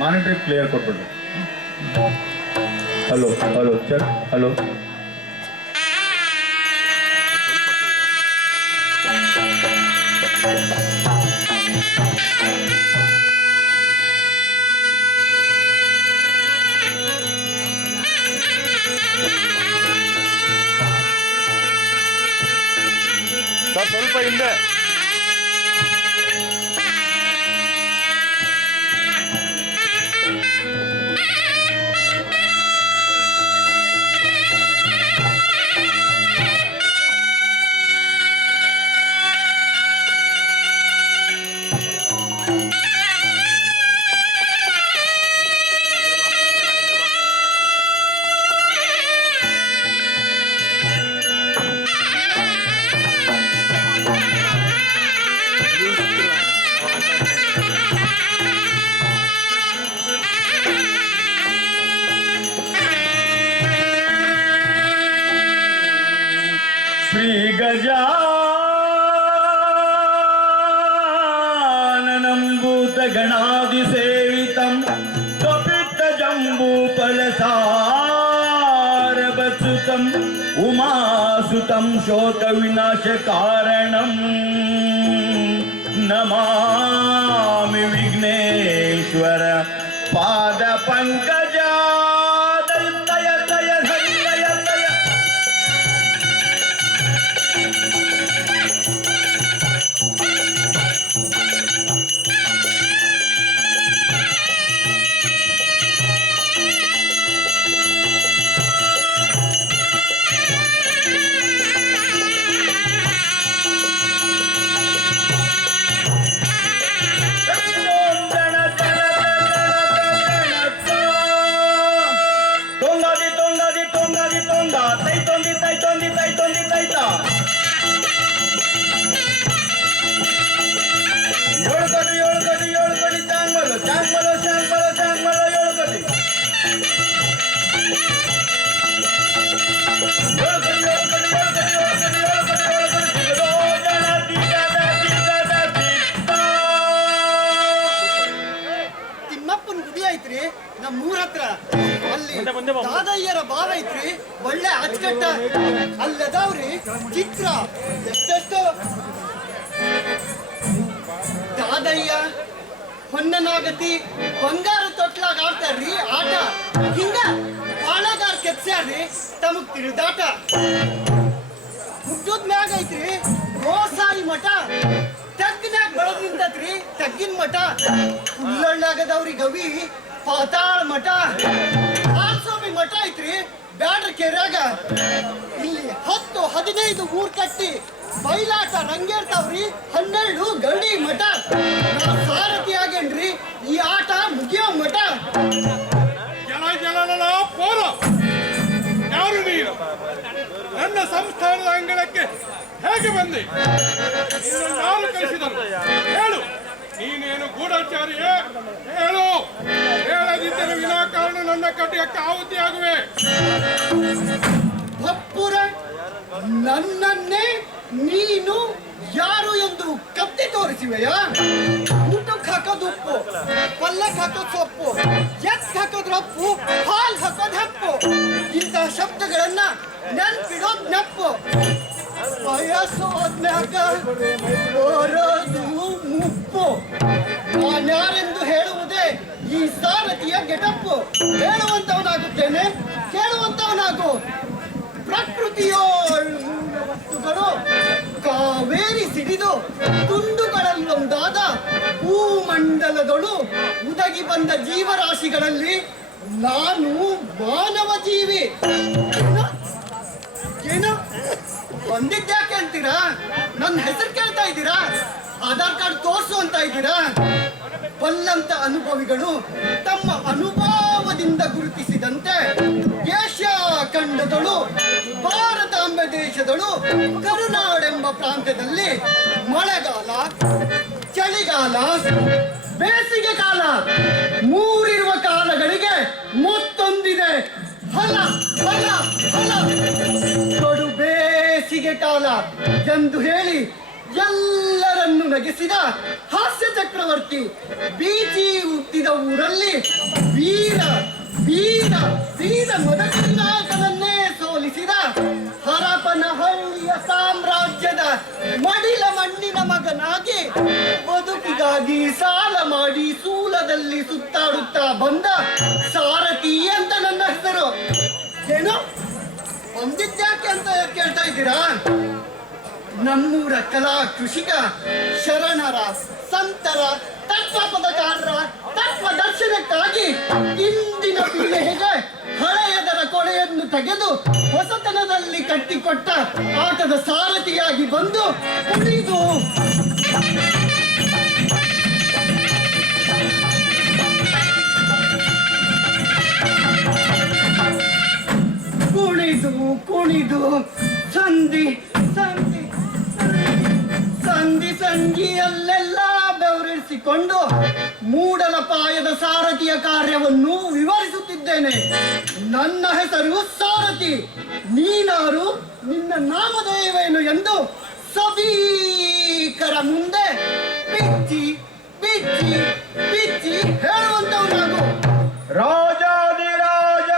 Monetary clear ಕೊಟ್ಬಿಡ್ರಿ. Hello hello check. Hello sir ಸ್ವಲ್ಪ ಹಿಂದೆ. ಶ್ರೀ ಗಜಾನನಂ ಭೂತಗಣಾದಿಸೇವಿತಂ ಕಪಿತ್ತ ಜಂಬೂಫಲಸಾರಭಸುತಂ ಉಮಾಸುತಂ ಶೋಕ ವಿನಾಶ ಕಾರಣಂ ನಮಾಮಿ ವಿಘ್ನೇಶ್ವರ ಪಾದ ಪಂಕಜ. ತಿಮ್ಮಪ್ಪನ ಗುಡಿ ಐತ್ರಿ ನಮ್ಮೂರ ಹತ್ರ. ಅಲ್ಲಿ ದಾದಯ್ಯರ ಬಾರ ಐತ್ರಿ, ಒಳ್ಳೆ ಅಚ್ಚಕಟ್ಟ. ಅಲ್ಲದವ್ರಿ ಚಿತ್ರ ಎಷ್ಟೆಷ್ಟು ದಾದಯ್ಯ ಹೊನ್ನನಾಗತಿ ಬಂಗಾರ ತೊಟ್ಲಾಗ ಆಡ್ತಾರ್ರಿ ಆಟ. ಹಿಂಗ ಬಾಳಗಾರ ಕೆತ್ಸ್ಯಾರ್ರಿ ತಮಗ್ ತಿಳಿದಾಟ. ಹುಟ್ಟದ ಮ್ಯಾಗ ಐತ್ರಿ ಗೋಸಾಯಿ ಮಠ, ತಗ್ಗಿನಾಗ ಬೆಳೆದ್ ನಿಂತತ್ರಿ ತಗ್ಗಿನ ಮಠ. ಹುಲ್ಲಳ್ಳಾಗದವ್ರಿ ಗವಿ ಪಾತಾಳ ಮಠ. ಆಲ್ಸ್ವಾಮಿ ಮಠ ಐತ್ರಿ ಬ್ಯಾಡ್ರ ಕೆರ್ಯಾಗ. ಇಲ್ಲಿ 10-15 ಊರ್ ಕಟ್ಟಿ ಬೈಲಾಟ ರಂಗೇರ್ತಾವ್ರಿ 12 ಗಡಿ ಮಠ. ನಾ ಸಾರಥಿ ಆಗೇನ್ರಿ ಈ ಆಟ ಮುಗಿಯೋ ಮಠ. ಯಾರು ನೀನು? ನನ್ನ ಸಂಸ್ಥಾನದ ಅಂಗಳಕ್ಕೆ ಹೇಗೆ ಬಂದೆ? ಯಾರು ಕಳಿಸಿದರು? ಹೇಳು, ನೀನೇನು ಗೂಢಚಾರಿಯೇ? ಹೇಳು, ಹೇಳದಿದ್ದರೆ ವಿನಾಕಾರಣ ನನ್ನ ಕಟಿಯಕ್ಕೆ ಆಹುತಿಯಾಗುವೆ. ಭಪ್ಪುರ, ನನ್ನನ್ನೇ ನೀನು ಯಾರು ಎಂದು ಕತ್ತಿ ತೋರಿಸಿವೆಯಾ? ಊಟಕ್ಕೆ ಹಾಕೋದು ಉಪ್ಪು, ಪಲ್ಯಕ್ಕೆ ಹಾಕೋದು ಸೊಪ್ಪು, ಎತ್ ಹಾಕೋದು ರಪ್ಪು, ಹಾಲ್ ಹಾಕೋದು ಹಪ್ಪು. ಇಂತಹ ಶಬ್ದಗಳನ್ನ ನೆನ್ಪಿಡೋದು ನೆಪ್ಪು. ವಯಸ್ಸೋದ್ಮ್ಯಾಗ ಬರೋದು ಮುಪ್ಪು. ನಾನ್ಯಾರೆಂದು ಹೇಳುವುದೇ ಈ ಸಾರಥಿಯ ಗೆಟಪ್ಪು. ಹೇಳುವಂತವನಾಗುತ್ತೇನೆ, ಕೇಳುವಂತವನಾಗು. ಪ್ರಕೃತಿಯೋಳು ಕಾವೇರಿ ಸಿಡಿದು ತುಂಡುಗಳಲ್ಲೊಂದಾದ ಭೂಮಂಡಲದಳು ಉದಗಿ ಬಂದ ಜೀವರಾಶಿಗಳಲ್ಲಿ ನಾನು ಮಾನವ ಜೀವಿ. ಏನು ಬಂದಿದ್ಯಾಕೆ ಅಂತೀರಾ? ನನ್ನ ಹೆಸರು ಕೇಳ್ತಾ ಇದ್ದೀರಾ? ಆಧಾರ್ ಕಾರ್ಡ್ ತೋರ್ಸು ಅಂತ ಇದ್ದೀರಾ? ಬಲ್ಲಂತ ಅನುಭವಿಗಳು ತಮ್ಮ ಅನುಭವದಿಂದ ಗುರುತಿಸಿದಂತೆ ಏಷ್ಯಾ ಖಂಡದಳು ಭಾರತಾಂಬೆ ದೇಶದಳು ಕರುನಾಡೆಂಬ ಪ್ರಾಂತ್ಯದಲ್ಲಿ ಮಳೆಗಾಲ, ಚಳಿಗಾಲ, ಬೇಸಿಗೆ ಕಾಲ ಮೂರಿರುವ ಕಾಲಗಳಿಗೆ ಮತ್ತೊಂದಿದೆ ಹಲ ಹಲ ಹಲ. ಕಡು ಬೇಸಿಗೆ ಕಾಲ ಎಂದು ಹೇಳಿ ಎಲ್ಲರನ್ನು ಬಗೆಸಿದ ಹಾಸ್ಯ ಚಕ್ರವರ್ತಿ. ಬೀಚಿ ಹುಟ್ಟಿದ ಊರಲ್ಲಿ ವೀರ ವೀರ ವೀರ ಮೊದಲ ನಾಯಕನನ್ನೇ ಸೋಲಿಸಿದ ಹರಪನಹಳ್ಳಿಯ ಸಾಮ್ರಾಜ್ಯದ ಮಡಿಲ ಮಣ್ಣಿನ ಮಗನಾಗಿ ಬದುಕಿಗಾಗಿ ಸಾಲ ಮಾಡಿ ಸೂಲದಲ್ಲಿ ಸುತ್ತಾಡುತ್ತಾ ಬಂದ ಸಾರಥಿ ಅಂತ ನನ್ನ ಹೆಸರು. ಏನು ಒಂದಿದ್ಯಾಕೆ ಅಂತ ಕೇಳ್ತಾ ಇದ್ದೀರಾ? ನಮ್ಮೂರ ಕಲಾ ಕೃಷಿಕ ಶರಣರ ಸಂತರ ತತ್ವಪದಕಾರರ ತತ್ವ ದರ್ಶನಕ್ಕಾಗಿ ಇಂದಿನ ಪೀಳಿಗೆಗೆ ಹಳೆಯದರ ಕೊಳೆಯನ್ನು ತೆಗೆದು ಹೊಸತನದಲ್ಲಿ ಕಟ್ಟಿಕೊಟ್ಟ ಆಟದ ಸಾರಥಿಯಾಗಿ ಬಂದು ಕುಣಿದು ಕುಣಿದು ಕುಣಿದು ಸಂಧಿ ಸಂಧಿ ಸಂಧಿ ಸಂಧಿಯಲ್ಲೆಲ್ಲ ಬೆವರಿಸಿಕೊಂಡು ಮೂಡಲಪಾಯದ ಸಾರಥಿಯ ಕಾರ್ಯವನ್ನು ವಿವರಿಸುತ್ತಿದ್ದೇನೆ. ನನ್ನ ಹೆಸರು ಸಾರಥಿ. ನೀನಾರು, ನಿನ್ನ ನಾಮಧೇಯವೇನು ಎಂದು ಸಭಿಕರ ಮುಂದೆ ಬಿಚ್ಚಿ ಬಿಚ್ಚಿ ಬಿಚ್ಚಿ ಹೇಳುವಂತವನಾಗು. ರಾಜಾದಿರಾಜ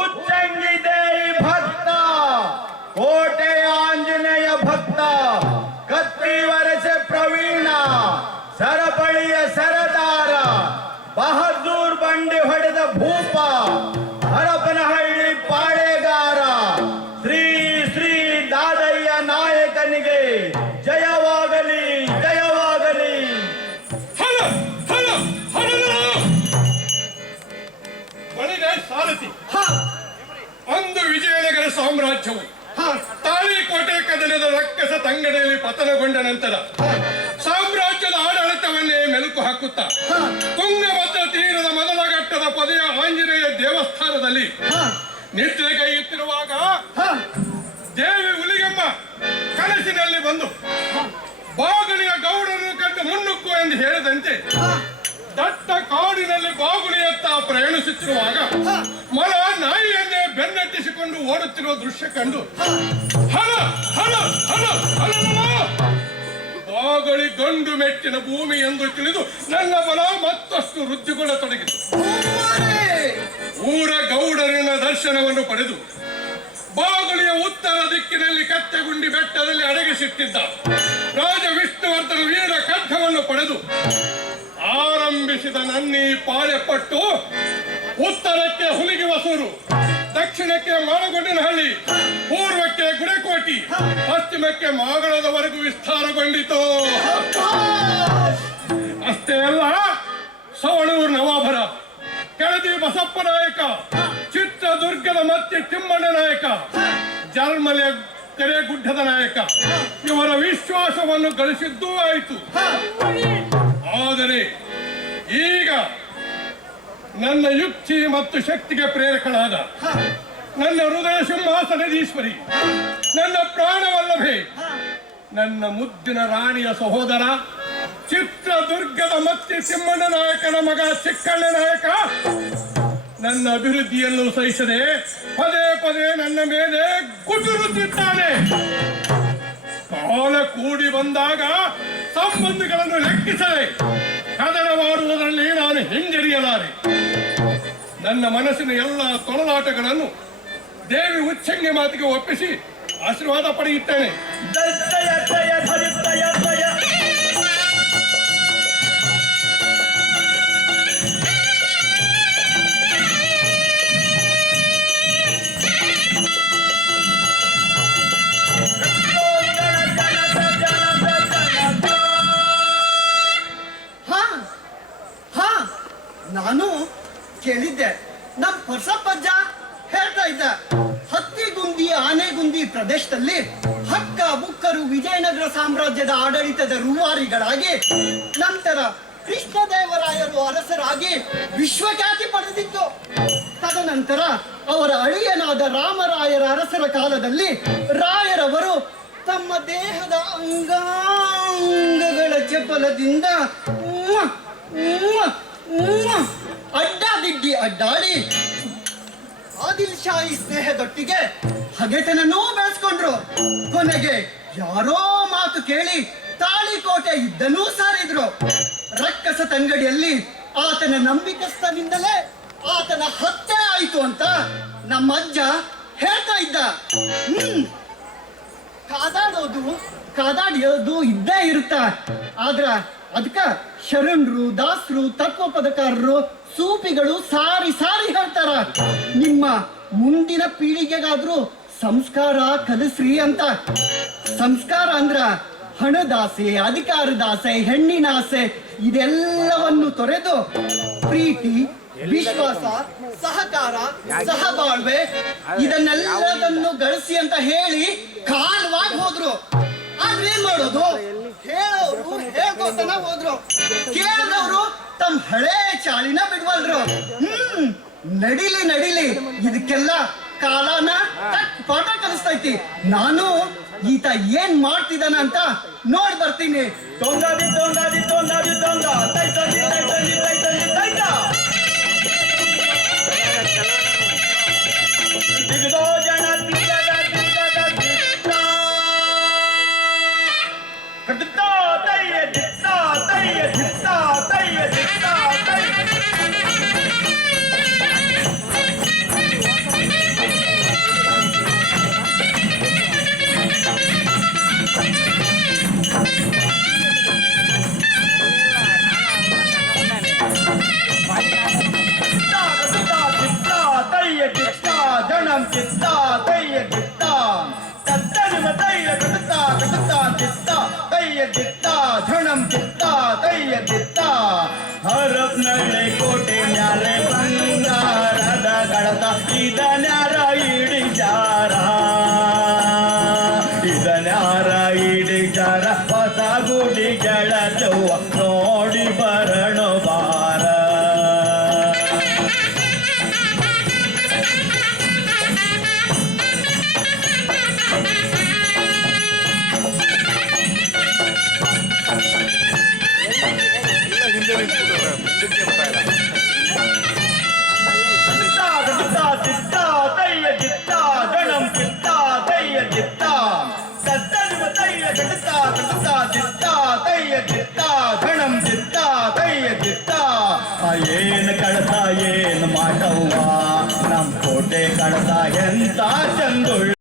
ಉಚ್ಚಂಗಿ ದೇವಿ ಭಕ್ತ, ಕೋಟೆ ಆಂಜನೇಯ ಭಕ್ತ, ಕತ್ತಿವರಸೆ ಪ್ರವೀಣ, ಸರಪಳಿಯ ಸರದಾರ, ಬಹದ್ದೂರ್ ಬಂಡಿ ಹೊಡೆದ ಭೂಪ, ಹರಪನಹಳ್ಳಿ ಪಾಳೆಗಾರ, ಶ್ರೀ ಶ್ರೀ ದಾದಯ್ಯ ನಾಯಕನಿಗೆ ಜಯವಾಗಲಿ ಜಯವಾಗಲಿ. ಹಲ ಹಲ ಹಲ ಬಳಿಗೆ ಸಾರಥಿ. ಅಂದು ವಿಜಯನಗರ ಸಾಮ್ರಾಜ್ಯವು ತಾಳಿಕೋಟೆ ಕದನದ ರಕ್ಕಸ ತಂಗಡಿಯಲ್ಲಿ ಪತನಗೊಂಡ ನಂತರ ಸಾಮ್ರಾಜ್ಯದ ಆಡಳಿತವನ್ನೇ ಮೆಲುಕು ಹಾಕುತ್ತಾ ತುಂಗಭದ್ರಾ ತೀರದ ಮೊದಲ ಘಟ್ಟದ ಪದೆಯ ಆಂಜನೇಯ ದೇವಸ್ಥಾನದಲ್ಲಿ ನಿದ್ರೆಗೈಯುತ್ತಿರುವಾಗ ದೇವಿ ಹುಲಿಗೆಮ್ಮ ಕನಸಿನಲ್ಲಿ ಬಂದು ಬಾಗುಳಿಯ ಗೌಡರನ್ನು ಕಂಡು ಮುನ್ನುಗ್ಗು ಎಂದು ಹೇಳಿದಂತೆ ದಟ್ಟ ಕಾಡಿನಲ್ಲಿ ಬಾಗುಳಿಯತ್ತ ಪ್ರಯಾಣಿಸುತ್ತಿರುವಾಗ ಮೊಲ ನಾಯಿಯನ್ನೇ ಬೆನ್ನಟ್ಟಿಸಿಕೊಂಡು ಓಡುತ್ತಿರುವ ದೃಶ್ಯ ಕಂಡು ಹಲ ಹಲ ಹಲ ಹಲ ಬಾಗುಳಿ ಗಂಡು ಮೆಟ್ಟಿನ ಭೂಮಿ ಎಂದು ತಿಳಿದು ನನ್ನ ಬಲ ಮತ್ತಷ್ಟು ವೃದ್ಧಿಗೊಳ್ಳತೊಡಗಿತು. ಊರ ಗೌಡರಿನ ದರ್ಶನವನ್ನು ಪಡೆದು ಬಾಗುಳಿಯ ಉತ್ತರ ದಿಕ್ಕಿನಲ್ಲಿ ಕತ್ತೆಗುಂಡಿ ಬೆಟ್ಟದಲ್ಲಿ ಅಡಗಿಸಿಟ್ಟಿದ್ದ ರಾಜ ವಿಷ್ಣುವರ್ಧನ ವೀರ ಖಡ್ಗವನ್ನು ಪಡೆದು ಆರಂಭಿಸಿದ ನನ್ನೀ ಪಾಳೆಪಟ್ಟು ಉತ್ತರಕ್ಕೆ ಹುಲಿಗಿ ಹೊಸೂರು, ದಕ್ಷಿಣಕ್ಕೆ ಮಾಳಗೊಂಡನಹಳ್ಳಿ, ಪೂರ್ವಕ್ಕೆ ಗುಡೆಕೋಟಿ, ಪಶ್ಚಿಮಕ್ಕೆ ಮಾಗಳದವರೆಗೂ ವಿಸ್ತಾರಗೊಂಡಿತು. ಅಷ್ಟೇ ಅಲ್ಲ, ಸವಣೂರು ನವಾಭರ, ಕೆಳದಿ ಬಸಪ್ಪ ನಾಯಕ, ಚಿತ್ರದುರ್ಗದ ಮತ್ತೆ ತಿಮ್ಮಣ್ಣ ನಾಯಕ, ಜರ್ಮಲೆ ಕೆರೆಗುಡ್ಡದ ನಾಯಕ ಇವರ ವಿಶ್ವಾಸವನ್ನು ಗಳಿಸಿದ್ದೂ ಆಯಿತು. ಆದರೆ ಈಗ ನನ್ನ ಯುಕ್ತಿ ಮತ್ತು ಶಕ್ತಿಗೆ ಪ್ರೇರಕಳಾದ ನನ್ನ ಹೃದಯ ಸಿಂಹಾಸನದೀಶ್ವರಿ, ನನ್ನ ಪ್ರಾಣವಲ್ಲಭೆ, ನನ್ನ ಮುದ್ದಿನ ರಾಣಿಯ ಸಹೋದರ ಚಿತ್ರದುರ್ಗದ ಮತ್ತೆ ತಿಮ್ಮಣ್ಣ ನಾಯಕನ ಮಗ ಚಿಕ್ಕಣ್ಣ ನಾಯಕ ನನ್ನ ಅಭಿವೃದ್ಧಿಯನ್ನು ಸಹಿಸದೆ ಪದೇ ಪದೇ ನನ್ನ ಮೇಲೆ ಗುಟುರುತ್ತಿದ್ದಾನೆ. ಕಾಲ ಕೂಡಿ ಬಂದಾಗ ಸಂಬಂಧಗಳನ್ನು ಲೆಕ್ಕಿಸದೆ ಕದನವಾಡುವುದರಲ್ಲಿ ನಾನು ಹಿಂಜರಿಯಲಾರೆ. ನನ್ನ ಮನಸ್ಸಿನ ಎಲ್ಲ ತೊಳಲಾಟಗಳನ್ನು ದೇವಿ ಉಚ್ಚಂಗಿ ಮಾತಿಗೆ ಒಪ್ಪಿಸಿ ಆಶೀರ್ವಾದ ಪಡೆಯುತ್ತೇನೆ. ಜಯ ಜಯ ಧರಿ ಜಯ ಜಯ. ನಾನು ಕೇಳಿದ್ದೆ, ನಮ್ ಪರ್ಸಪ್ಪಜ್ಜ ಹೇಳ್ತಾ ಇದ್ದ, ಹತ್ತಿಗುಂದಿ ಆನೆಗುಂದಿ ಪ್ರದೇಶದಲ್ಲಿ ಹಕ್ಕ ಬುಕ್ಕರು ವಿಜಯನಗರ ಸಾಮ್ರಾಜ್ಯದ ಆಡಳಿತದ ರೂವಾರಿಗಳಾಗಿ ನಂತರ ಕೃಷ್ಣದೇವರಾಯರು ಅರಸರಾಗಿ ವಿಶ್ವಖ್ಯಾತಿ ಪಡೆದಿತ್ತು. ತದನಂತರ ಅವರ ಅಳಿಯನಾದ ರಾಮರಾಯರ ಅರಸರ ಕಾಲದಲ್ಲಿ ರಾಯರವರು ತಮ್ಮ ದೇಹದ ಅಂಗಾಂಗಗಳ ಚಪಲದಿಂದ ಅಡ್ಡಾದಿಡ್ಡಿ ಅಡ್ಡಾಡಿ ಆದಿಲ್ ಶಾಹಿ ಸ್ನೇಹದೊಟ್ಟಿಗೆ ಹಗೆತನನ್ನೂ ಬೆಳೆಸ್ಕೊಂಡ್ರು. ಕೊನೆಗೆ ಯಾರೋ ಮಾತು ಕೇಳಿ ತಾಳಿ ಕೋಟೆ ಇದ್ದನೂ ಸಾರಿದ್ರು. ರಕ್ಕಸ ತಂಗಡಿಯಲ್ಲಿ ಆತನ ನಂಬಿಕಸ್ಥನಿಂದಲೇ ಆತನ ಹತ್ಯೆ ಆಯಿತು ಅಂತ ನಮ್ಮ ಅಜ್ಜ ಹೇಳ್ತಾ ಇದ್ದ. ಕಾದಾಡಿಯೋದು ಇದ್ದೇ ಇರುತ್ತ. ಆದ್ರ ಅದಕ್ಕ ಶರಣರು, ದಾಸರು, ತತ್ವ ಪದಕಾರರು, ಸೂಫಿಗಳು ಸಾರಿ ಸಾರಿ ಹೇಳ್ತಾರ, ನಿಮ್ಮ ಮುಂದಿನ ಪೀಳಿಗೆಗಾದ್ರೂ ಸಂಸ್ಕಾರ ಕಲಿಸ್ರಿ ಅಂತ. ಸಂಸ್ಕಾರ ಅಂದ್ರ ಹಣದಾಸೆ, ಅಧಿಕಾರದಾಸೆ, ಹೆಣ್ಣಿನ ಆಸೆ ಇದೆಲ್ಲವನ್ನು ತೊರೆದು ಪ್ರೀತಿ, ವಿಶ್ವಾಸ, ಸಹಕಾರ, ಸಹಬಾಳ್ವೆ ಇದನ್ನೆಲ್ಲದನ್ನು ಗಳಿಸಿ ಅಂತ ಹೇಳಿ ಕಾಲವಾಗಿ ಹೋದ್ರು. ಆದ್ರೆ ಏನ್ ಮಾಡೋದು? ಹೇಳೋರು ಹೇಳ್ಕೋತನ ಹೋದ್ರು, ಕೇಳಿದವರು ತಮ್ಮ ಹಳೆ ಚಾಳಿನ ಬಿಡ್ವಲ್ರು. ನಡಿಲಿ ನಡಿಲಿ, ಇದಕ್ಕೆಲ್ಲ ಕಾಲನ ಪಾಠ ಕಲಿಸ್ತೈತಿ. ನಾನು ಈತ ಏನ್ ಮಾಡ್ತಿದ್ದಾನ ಅಂತ ನೋಡ್ ಬರ್ತೀನಿ. ತೊಂದಾದಿ ತೊಂದಾದಿ ತೊಂದಾದಿ ತೊಂದ ತೈ ತಂದಿ ತೈ ತಂದಿ ತೈ ತಂದಿ ತೈತ ದಿಗದೋ ಜನ ದಿಗದ ದಿಗದ ದಿತ್ತ ಕದಿತ್ತ ತೈಯ ದಿತ್ತ ತೈಯ ದಿತ್ತ ತೈಯ ದಿತ್ತ ತೈ ஜனம் சித்தா தைய சித்தா தத்தனிம தைய கடுத்தா கடுத்தா சித்தா தைய சித்தா ஜனம் சித்தா தைய சித்தா ಹರಪ್ನಳ್ಳಿ ಕೋಟೆ ಮ್ಯಾಲೆ ಬಂಗಾರದ ಕಡತ ಇದನ್ಯಾರ ಇಡಿಜಾರ ಇದನ್ಯಾರ ಇಡಿಜಾರ ಹೊಸ ಗುಡಿ ಗೆಳಚವ್ವ ನೋಡಿ ಬರಣ ಬಾರ ಏನ್ ಕಳಸ ಏನ್ ಮಾಡವ್ವ ನಮ್ ಕೋಟೆ ಕಳಸ ಎಂತ ಚಂದುಳ್ಳ